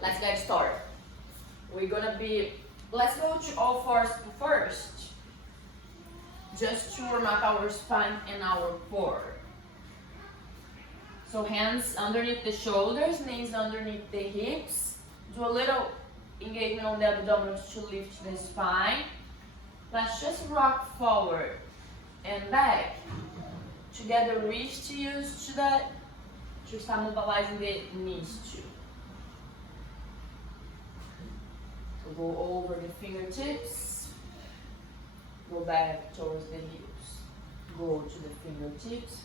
Let's get started. Let's go to all fours first, just to warm up our spine and our core. So hands underneath the shoulders, knees underneath the hips. Do a little engagement on the abdominals to lift the spine. Let's just rock forward and back. Together, wrist used to that, to start mobilizing the knees too. So go over the fingertips, go back towards the hips. Go to the fingertips,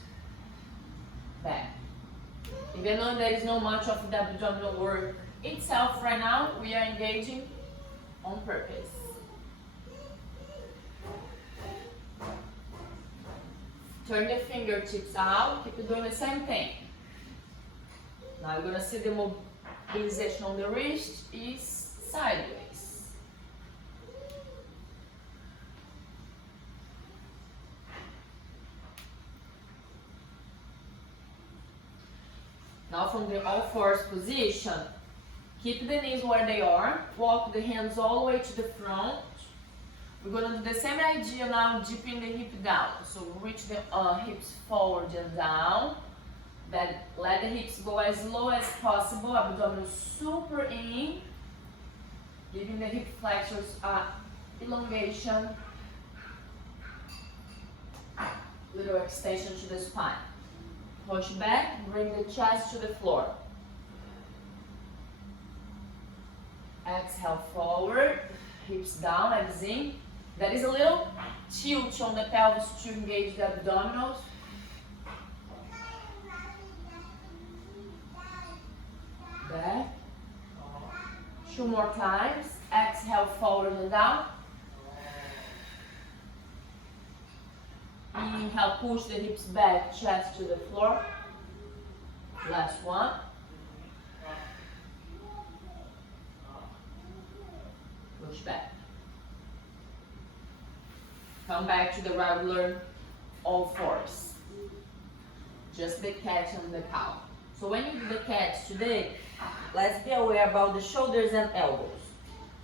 back. Even though there is not much of the abdominal work itself right now, we are engaging on purpose. Turn the fingertips out, keep doing the same thing. Now you're going to see the mobilization on the wrist is sideways. Now from the all fours position, keep the knees where they are, walk the hands all the way to the front. We're going to do the same idea now, dipping the hip down. So reach the hips forward and down. Then let the hips go as low as possible, abdomen super in. Giving the hip flexors elongation. Little extension to the spine. Push back, bring the chest to the floor. Exhale forward, hips down, abs in. There is a little tilt on the pelvis to engage the abdominals. Back. 2 more times. Exhale forward and down. Inhale, push the hips back, chest to the floor. Last one. Push back. Come back to the regular all fours. Just the cat and the cow. So when you do the cat today, let's be aware about the shoulders and elbows.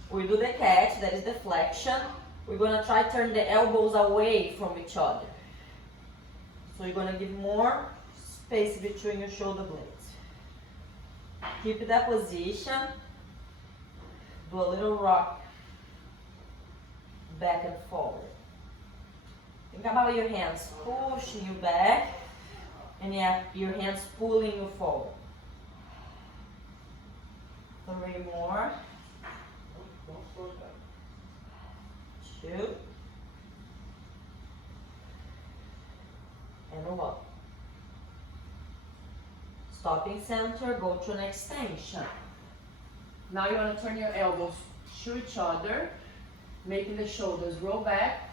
We do the cat, that is the flexion. We're going to try to turn the elbows away from each other. So you're going to give more space between your shoulder blades. Keep that position. Do a little rock back and forward. Think about your hands pushing you back and your hands pulling you forward. 3 more. 2. And 1. Stopping center, go to an extension. Now you want to turn your elbows to each other, making the shoulders roll back,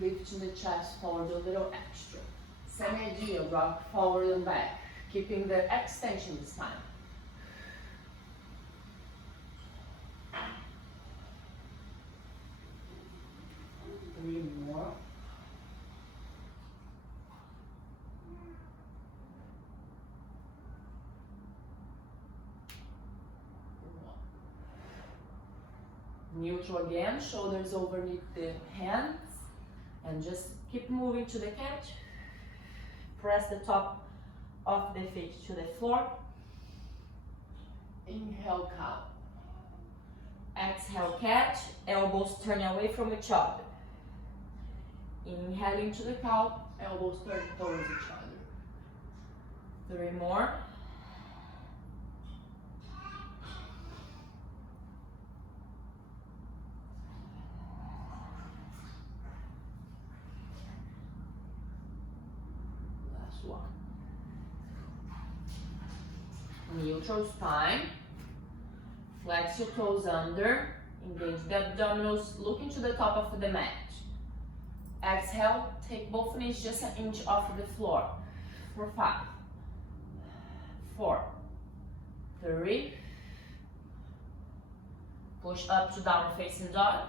lifting the chest forward a little extra. Same idea, rock forward and back, keeping the extension this time. 3 more. Neutral again, shoulders underneath the hands, and just keep moving to the catch. Press the top of the feet to the floor. Inhale, cow. Exhale, catch. Elbows turn away from each other. Inhaling to the cow, elbows turn towards each other. 3 more. Last one. Neutral spine. Flex your toes under. Engage the abdominals. Look into the top of the mat. Exhale, take both knees just an inch off the floor. For 5, 4, 3. Push up to down facing dog.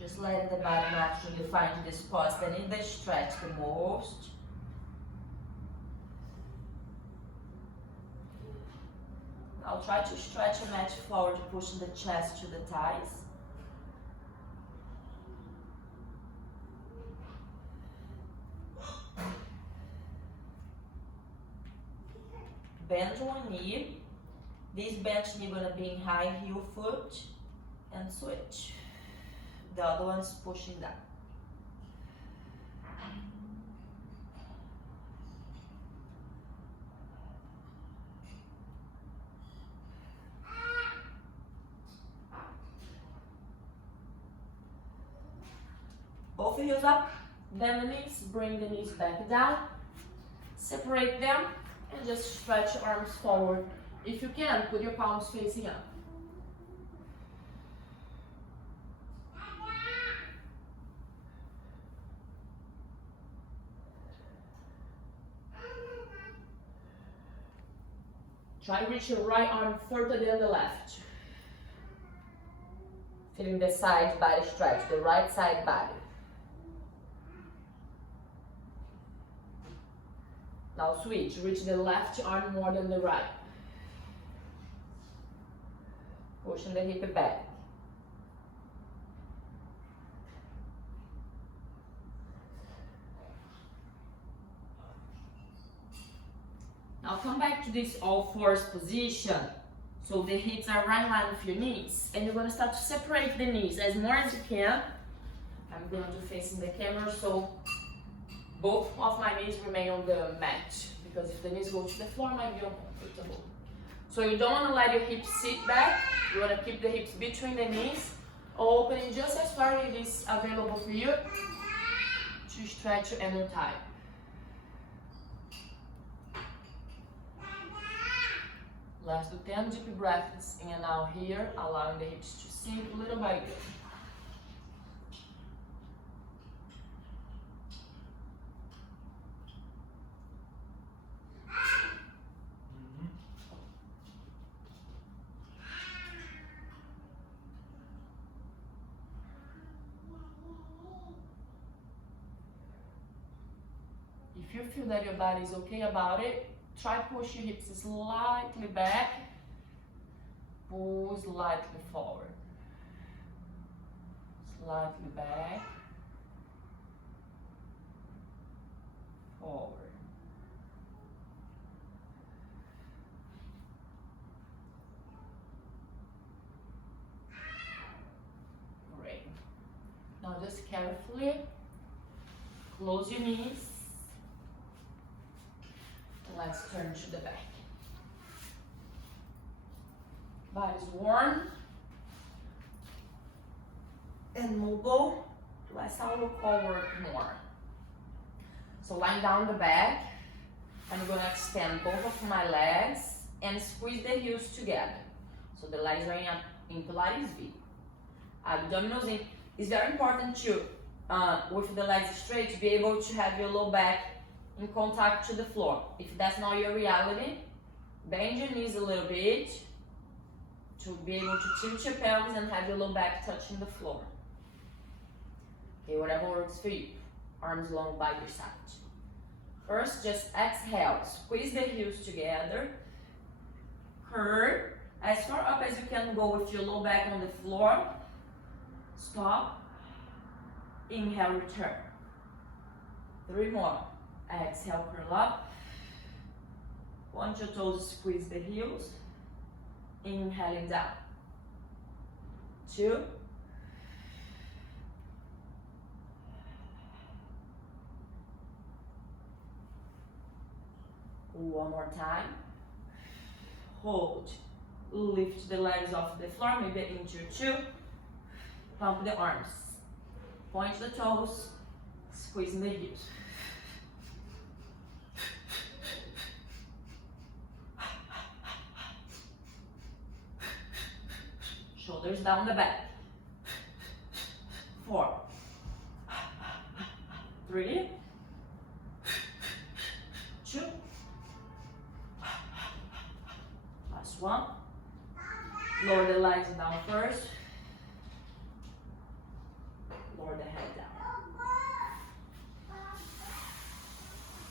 Just letting the body naturally find this pause that need the stretch the most. Now try to stretch your mat forward, pushing the chest to the thighs. Bend one knee. This bent knee gonna be in high heel foot and switch. The other one's pushing down. Both heels up, bend the knees, bring the knees back down, separate them, and just stretch your arms forward. If you can, put your palms facing up. Try to reach your right arm further than the left. Feeling the side body stretch, the right side body. Now switch, reach the left arm more than the right. Pushing the hip back. Now come back to this all fours position. So the hips are right in line with your knees. And you're gonna start to separate the knees as more as you can. I'm going to facing the camera so both of my knees remain on the mat. Because if the knees go to the floor, it might be uncomfortable. So you don't wanna let your hips sit back. You wanna keep the hips between the knees, opening just as far as it is available for you to stretch your inner thigh. Let's do 10 deep breaths in and out here, allowing the hips to sink little by little. If you feel that your body is okay about it, try to push your hips slightly back, pull slightly forward. Slightly back, forward. Great. Now just carefully close your knees. Let's turn to the back. Body's warm and mobile. Let's have a look forward more. So lying down the back, I'm gonna extend both of my legs and squeeze the heels together. So the legs are in Pilates V. Abdominals in. It's very important to, with the legs straight, to be able to have your low back in contact to the floor. If that's not your reality, bend your knees a little bit to be able to tilt your pelvis and have your low back touching the floor. Okay, whatever works for you. Arms long by your side. First, just exhale. Squeeze the heels together. Curve. As far up as you can go with your low back on the floor. Stop. Inhale, return. 3 more. Exhale, curl up. Point your toes, squeeze the heels. Inhaling down. 2. One more time. Hold. Lift the legs off the floor, maybe into 2. Pump the arms. Point the toes, squeezing the heels. Shoulders down the back. 4. 3. 2. Last one. Lower the legs down first. Lower the head down.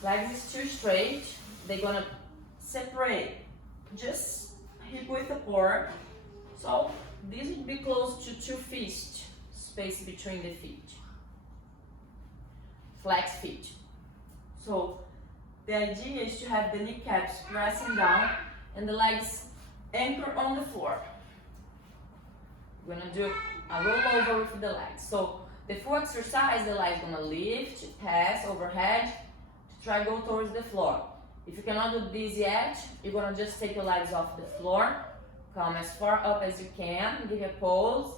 Legs is too straight. They're gonna separate just hip width apart. So this would be close to 2 feet space between the feet. Flex feet. So the idea is to have the kneecaps pressing down and the legs anchor on the floor. We're gonna do a rollover with the legs. So the full exercise, the legs gonna lift, pass overhead to try to go towards the floor. If you cannot do this yet, you're gonna just take your legs off the floor, come as far up as you can, give a pose,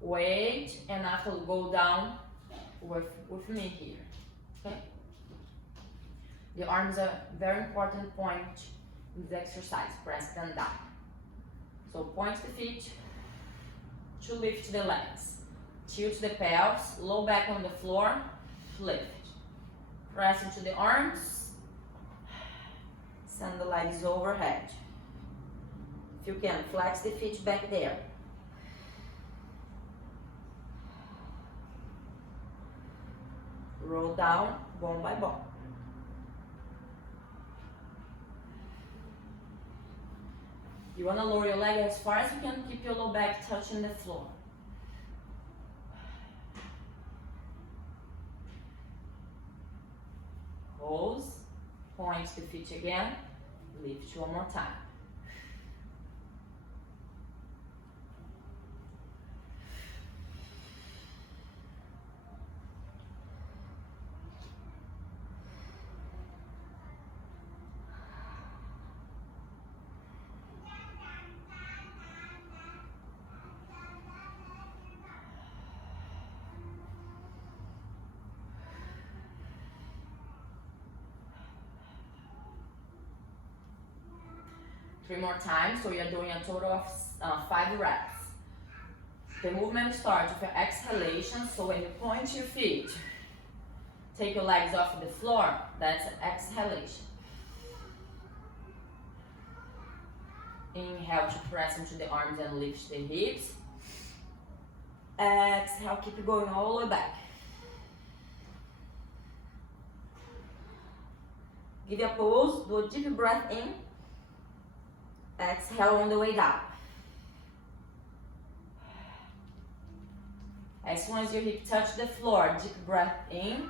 wait, and after go down with me here. Okay? The arms are a very important point in this exercise, press them down. So point the feet to lift the legs. Tilt the pelvis, low back on the floor, lift. Press into the arms, send the legs overhead. If you can, flex the feet back there. Roll down, bone by bone. You want to lower your leg as far as you can, keep your low back touching the floor. Pose, point the feet again, lift one more time. Three more times, so you're doing a total of 5 reps. The movement starts with your exhalation, so when you point your feet, take your legs off the floor, that's exhalation. Inhale to press into the arms and lift the hips. Exhale, keep it going all the way back. Give your pose, do a deep breath in. Exhale on the way down. As soon as your hip touch the floor, deep breath in.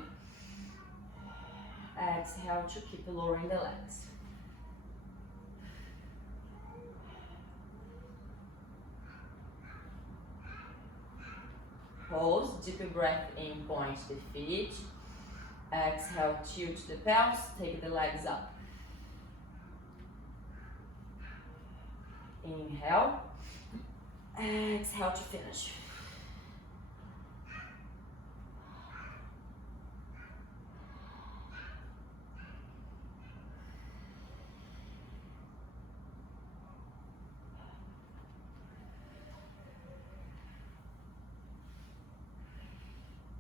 Exhale to keep lowering the legs. Pose, deep breath in, point the feet. Exhale, tilt the pelvis, take the legs up. Inhale, exhale to finish.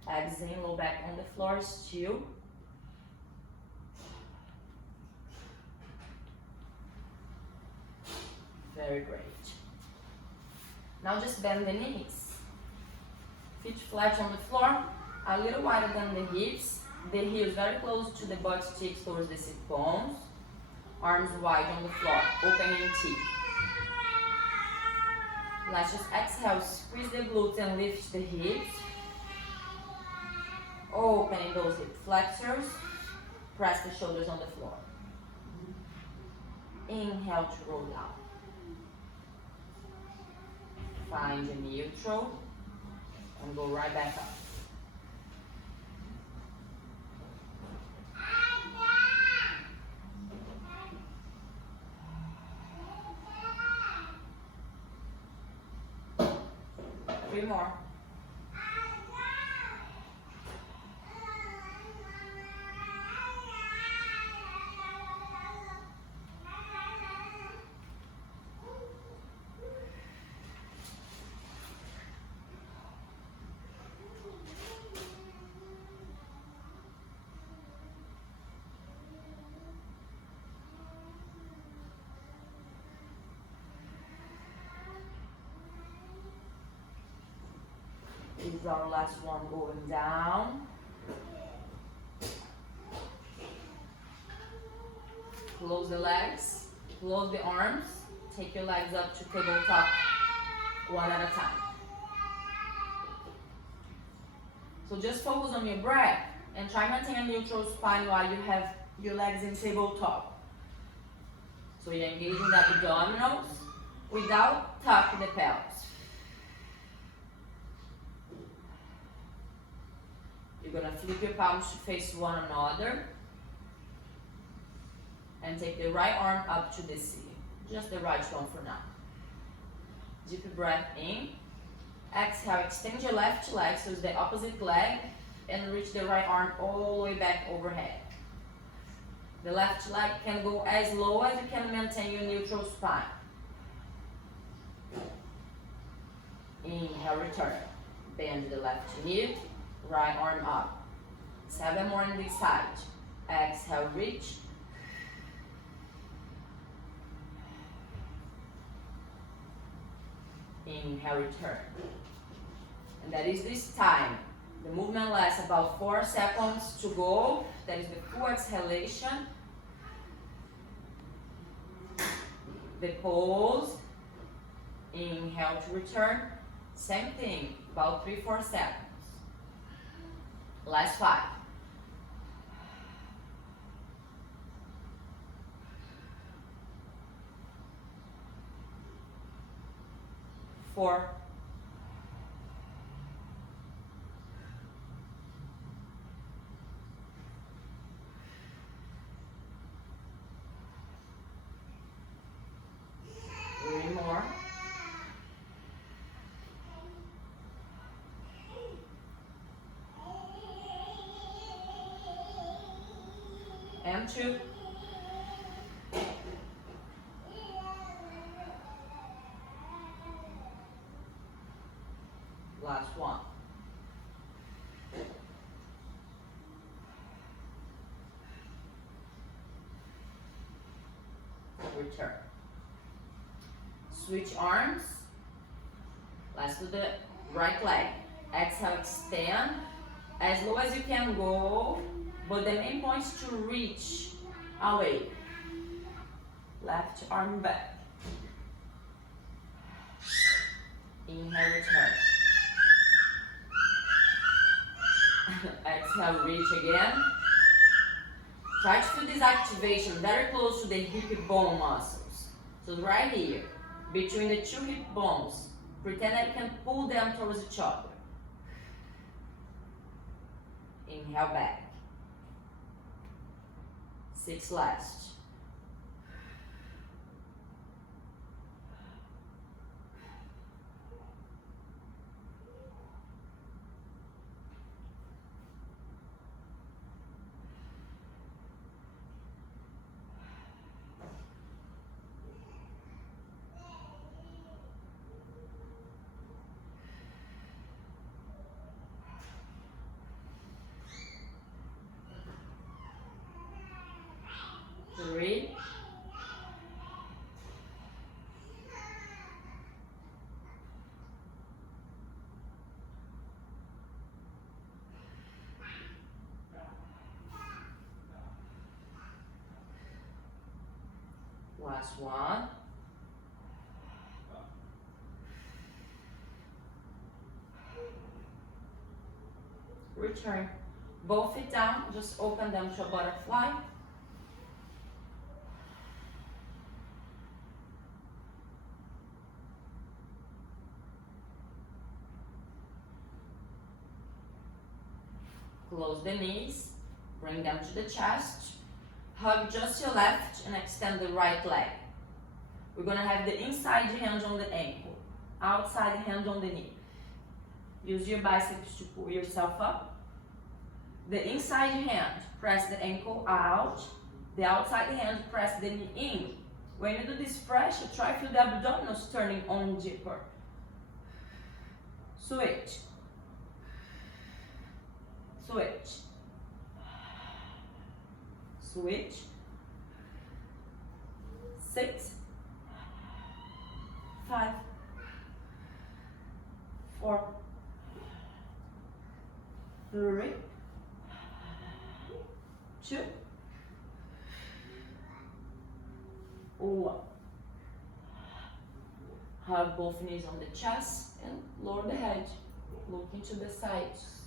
Exhale, low back on the floor still. Very great. Now just bend the knees. Feet flat on the floor, a little wider than the hips. The heels very close to the butt cheeks towards the sit bones. Arms wide on the floor, opening T. Let's just exhale, squeeze the glutes and lift the hips. Opening those hip flexors. Press the shoulders on the floor. Inhale to roll down. Find your neutral and go right back up. Three more. This is our last one going down. Close the legs, close the arms, take your legs up to tabletop one at a time. So just focus on your breath and try to maintain a neutral spine while you have your legs in tabletop. So you're engaging the abdominals without tucking the pelvis. You're going to flip your palms to face one another and take the right arm up to the ceiling. Just the right one for now. Deep breath in. Exhale, extend your left leg, so it's the opposite leg, and reach the right arm all the way back overhead. The left leg can go as low as you can maintain your neutral spine. Inhale, return. Bend the left knee, right arm up. 7 more on this side. Exhale, reach. Inhale, return. And that is this time. The movement lasts about 4 seconds to go. That is the full exhalation. The pose. Inhale to return. Same thing, about 3-4 seconds. Last 5. 4. 3 more. And 2. Last 1. Return. Switch arms. Let's do the right leg. Exhale, extend as low as you can go, but the main point is to reach away. Left arm back. Inhale, return. Exhale, reach again. Try to feel this activation very close to the hip bone muscles. So right here, between the 2 hip bones, pretend that you can pull them towards each other. Inhale back. 6 last. Three. Last 1. Return. Both feet down, just open them to a butterfly. Close the knees, bring them to the chest, hug just your left and extend the right leg. We're gonna have the inside hand on the ankle, outside hand on the knee. Use your biceps to pull yourself up. The inside hand, press the ankle out. The outside hand, press the knee in. When you do this pressure, try to feel the abdominals turning on deeper. Switch. Switch. Switch. 6, 5, 4, 3, 2, 1. Hug both knees on the chest and lower the head. Look into the sides.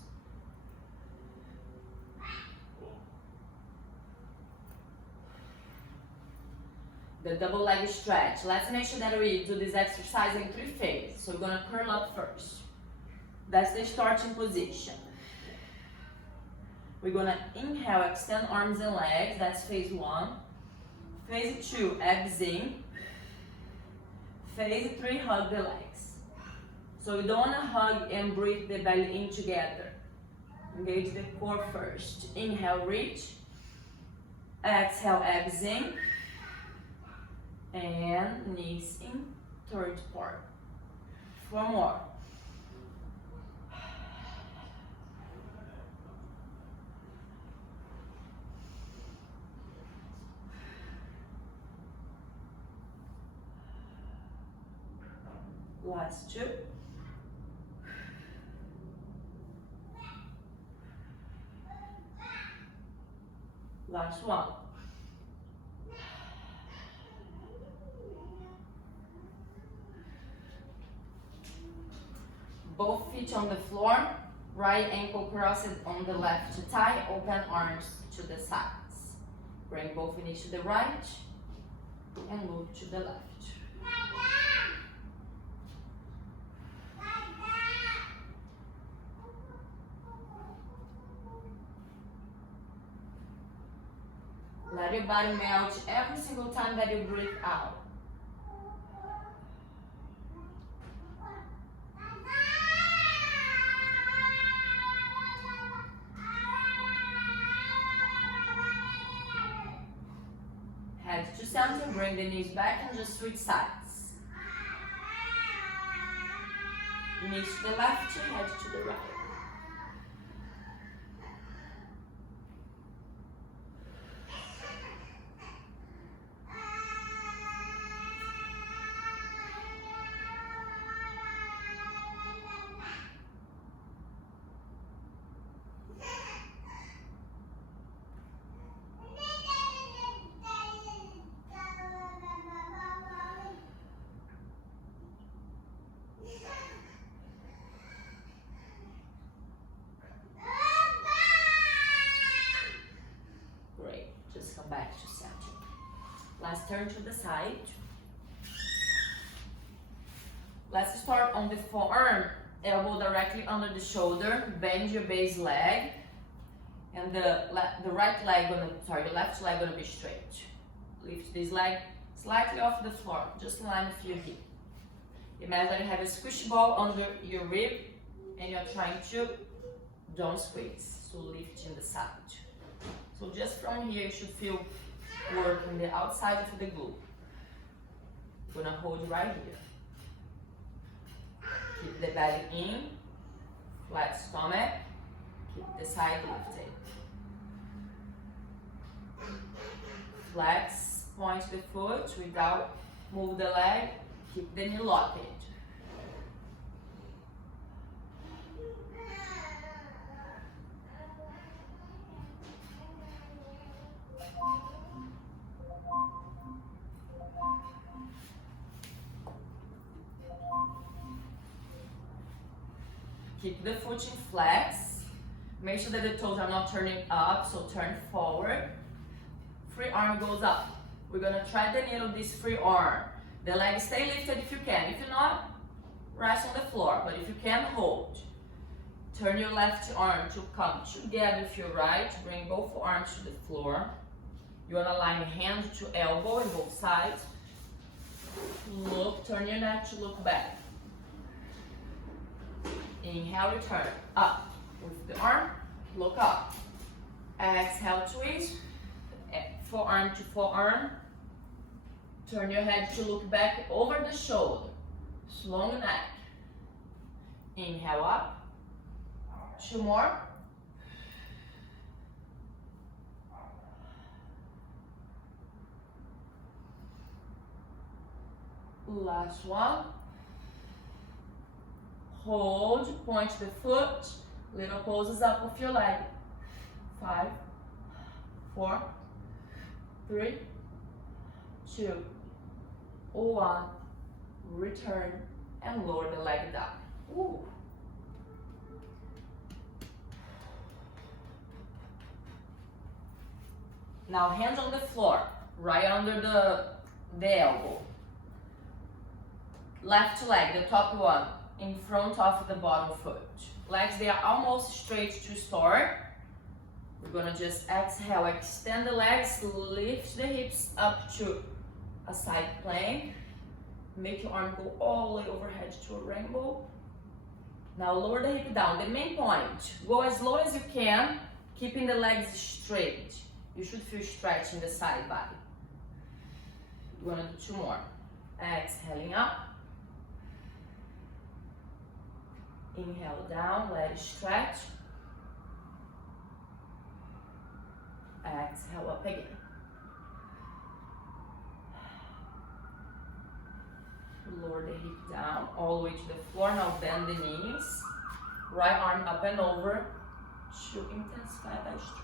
The double leg stretch. Let's make sure that we do this exercise in 3 phases. So we're gonna curl up first. That's the starting position. We're gonna inhale, extend arms and legs. That's phase 1. Phase 2, abs in. Phase 3, hug the legs. So you don't wanna hug and breathe the belly in together. Engage the core first. Inhale, reach. Exhale, abs in. And knees in, third part. 4 more. Last 2. Last 1. Both feet on the floor, right ankle crossed on the left thigh, open arms to the sides. Bring both knees to the right and move to the left. Let your body melt every single time that you breathe out. Head to center, bring the knees back and just switch sides. Knees to the left, head to the right. Back to center. Let's turn to the side. Let's start on the forearm, elbow directly under the shoulder, bend your base leg, and the left leg gonna be straight. Lift this leg slightly off the floor, just in line with your hip. Imagine that you have a squishy ball under your rib, and you're trying to, don't squeeze, so lift in the side. So just from here, you should feel work on the outside of the glute. Gonna hold right here. Keep the belly in, flat stomach, keep the side lifted. Flex, point the foot without move the leg, keep the knee locked. Keep the foot in flex. Make sure that the toes are not turning up, so turn forward. Free arm goes up. We're gonna try the needle this free arm. The leg stay lifted if you can. If you're not, rest on the floor. But if you can, hold. Turn your left arm to come together with your right. Bring both arms to the floor. You wanna align hand to elbow on both sides. Look, turn your neck to look back. Inhale, return, up. With the arm, look up. Exhale, twist. Forearm to forearm. Turn your head to look back over the shoulder. Long neck. Inhale, up. 2 more. Last one. Hold, point the foot, little poses up with your leg. 5, 4, 3, 2, 1. return, and lower the leg down. Ooh. Now hands on the floor, right under the elbow. Left leg, the top one, in front of the bottom foot. Legs, they are almost straight to start. We're gonna just exhale, extend the legs, lift the hips up to a side plank. Make your arm go all the way overhead to a rainbow. Now lower the hip down. The main point, go as low as you can, keeping the legs straight. You should feel stretch in the side body. We're gonna do 2 more. Exhaling up. Inhale down, let it stretch. Exhale up again. Lower the hip down all the way to the floor. Now bend the knees. Right arm up and over to intensify that stretch.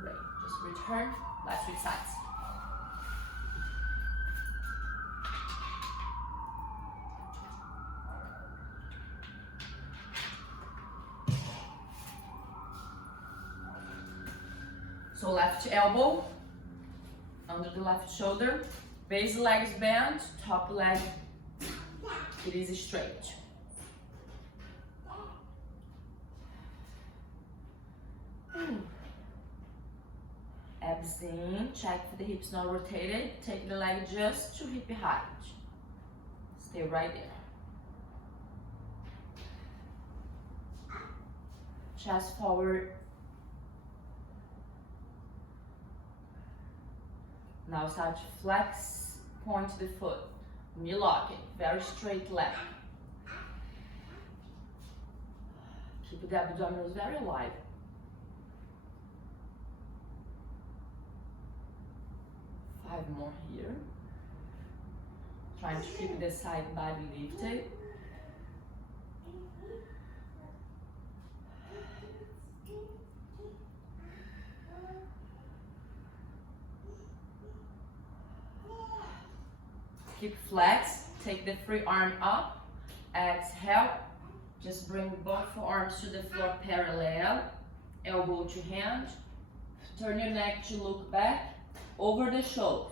Great. Just return. Let's switch sides. So left elbow under the left shoulder, base legs bent, top leg, it is straight. Abs in, check for the hips not rotated, take the leg just to hip height. Stay right there. Chest forward. Now start to flex, point the foot, knee locking, very straight leg. Keep the abdominals very alive. Five more here. Trying to keep the side body lifted. Keep flex, take the free arm up, exhale, just bring both arms to the floor parallel, elbow to hand, turn your neck to look back, over the shoulder.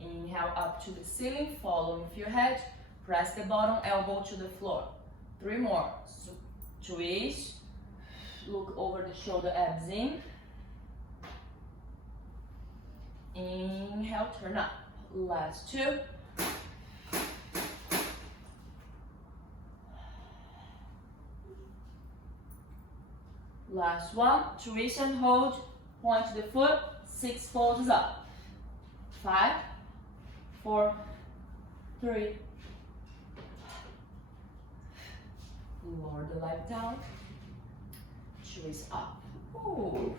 Inhale up to the ceiling, follow with your head, press the bottom elbow to the floor. 3 more, twist, look over the shoulder, abs in. Inhale, turn up. Last 2. Last 1. Twist and hold. Point the foot. 6 folds up. 5, 4, 3. Lower the leg down. Twist up. Ooh.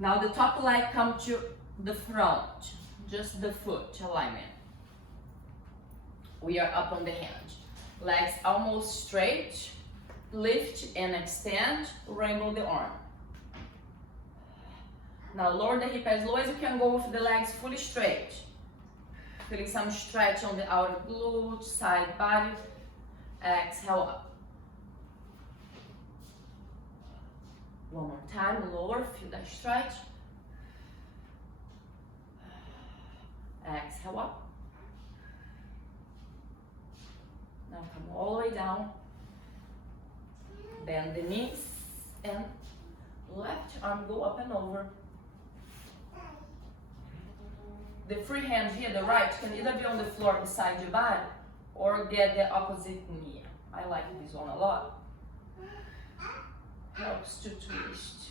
Now the top leg come to the front, just the foot alignment. We are up on the hand. Legs almost straight. Lift and extend, rainbow the arm. Now lower the hip as low as you can go with the legs fully straight. Feeling some stretch on the outer glute, side body. Exhale up. One more time, lower, feel that stretch. Exhale up. Now come all the way down. Bend the knees and left arm go up and over. The free hand here, the right, can either be on the floor beside your body or get the opposite knee. I like this one a lot. Helps to twist.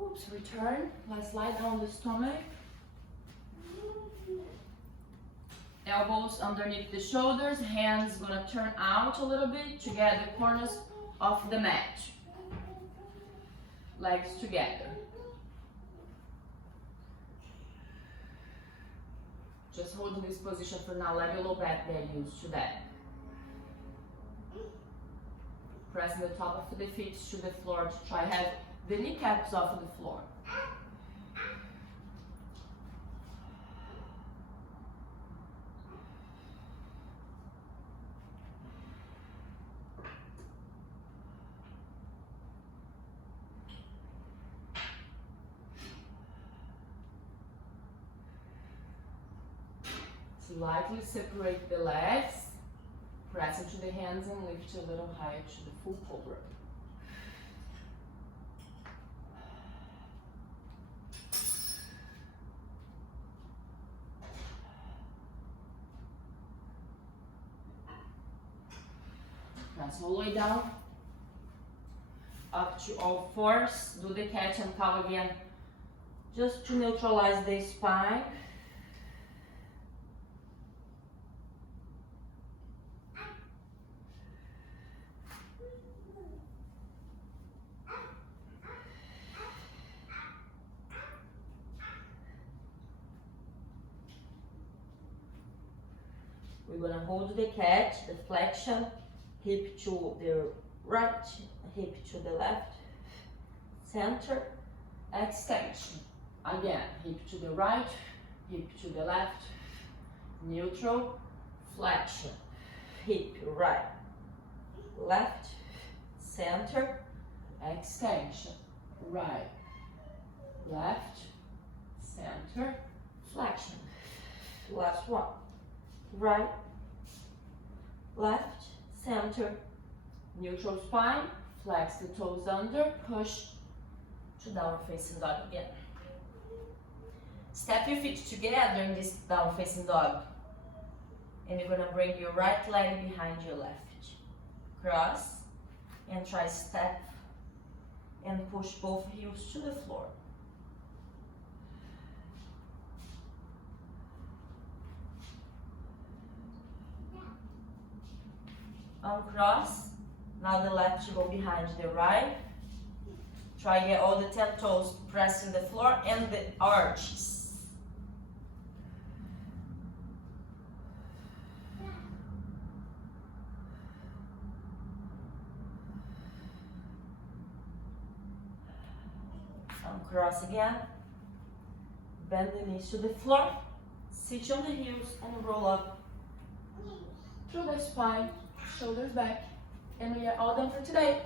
Oops, return. Let's lie down on the stomach. Elbows underneath the shoulders, hands gonna turn out a little bit to get the corners of the mat. Legs together. Just hold this position for now, let your low back get used to that. Pressing the top of the feet to the floor to try to have the kneecaps off the floor. Slightly separate the legs, press into the hands and lift a little higher to the full cobra. Press all the way down, up to all fours. Do the cat and cow again, just to neutralize the spine. We're gonna hold the cat, the flexion, hip to the right, hip to the left, center, extension. Again, hip to the right, hip to the left, neutral, flexion, hip right, left, center, extension, right, left, center, flexion. Last one. Right, left, center, neutral spine, flex the toes under, push to down facing dog again. Step your feet together in this down facing dog. And you're gonna bring your right leg behind your left. Cross and try step and push both heels to the floor. Uncross, now the left to go behind the right. Try to get all the 10 toes pressing the floor and the arches. Uncross again. Bend the knees to the floor. Sit on the heels and roll up through the spine. Shoulders back, and we are all done for today.